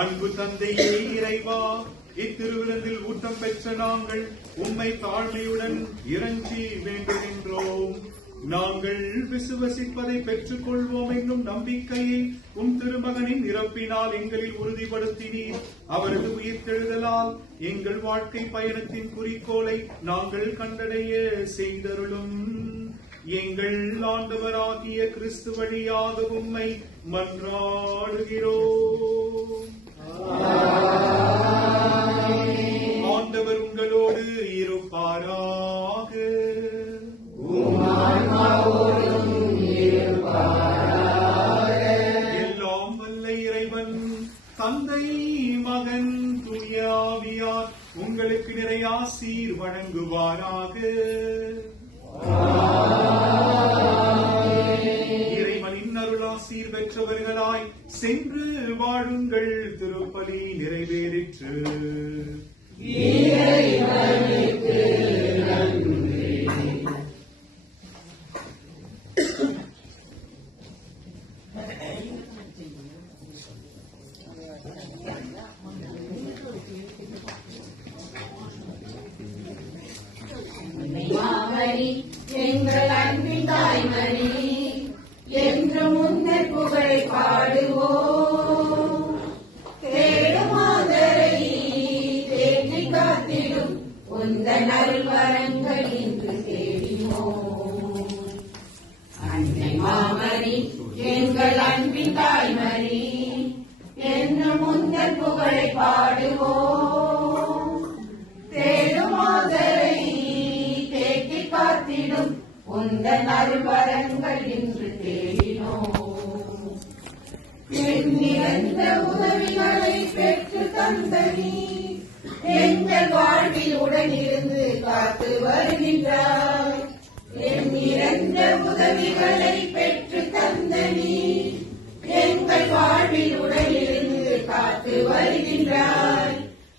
அன்பு தந்தையே இறைவா, இத்திருவிருந்தில் ஊட்டம் பெற்ற நாங்கள் உம்மை தாழ்மையுடன் இறைஞ்சி வேண்டுகின்றோம். நாங்கள் விசுவசிப்பதை பெற்றுக் கொள்வோம் என்னும் நம்பிக்கையை உம் திருமகனின் இறப்பினால் எங்களில் உறுதிப்படுத்தினீர். அவரது உயிர்த்தெழுதலால் எங்கள் வாழ்க்கை பயணத்தின் குறிக்கோளை நாங்கள் கண்டடைய செய்தருளும். எங்கள் ஆண்டவராகிய கிறிஸ்து வழியாக உம்மை மன்றாடுகிறோம். ஆண்டவர் உங்களோடு இருப்பாராக. எல்லாம் வல்ல இறைவன் தந்தை, மகன், தூய ஆவியார் உங்களுக்கு நிறைய ஆசீர் வழங்குவாராக. இறைவனின் அருளாசீர் பெற்றவர்களாய் சென்று வாழுங்கள். திருப்பலி நிறைவேறிற்று. எங்கள் அன்பின் தாய்மணி என்று முன்னர் புகழை பாடுவோம். தேடும் ஆதரை தேற்றி காத்திடும் உந்த நல்வரங்கள் இன்று தேடினோம். அன்னை மாமரி எங்கள் அன்பின் தாய்மணி என்று முன்னர் புகழை பாடுவோம். தேடும் ஆதரை காத்திடும் உந்த நல்வரங்கள் இன்று தேடினோம். எண்ணிறந்த உதவிகளை பெற்று தந்தனி எங்கள் வாழ்வில் உடனிருந்து காத்து வருகின்றாய். எண்ணிறந்த உதவிகளை பெற்று தந்தனி எங்கள் வாழ்வில் உடனிருந்து காத்து வருகின்றாய்.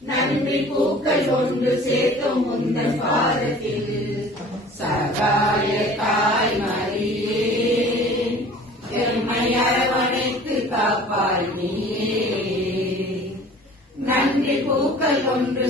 நன்றி பூக்கள் ஒன்று சேர்த்தும் உந்தன் பாதத்தில் சகாய தாய்மரியே எம்மை அரவணைத்து காப்பாய் நீயே. நன்றி பூக்கள் ஒன்று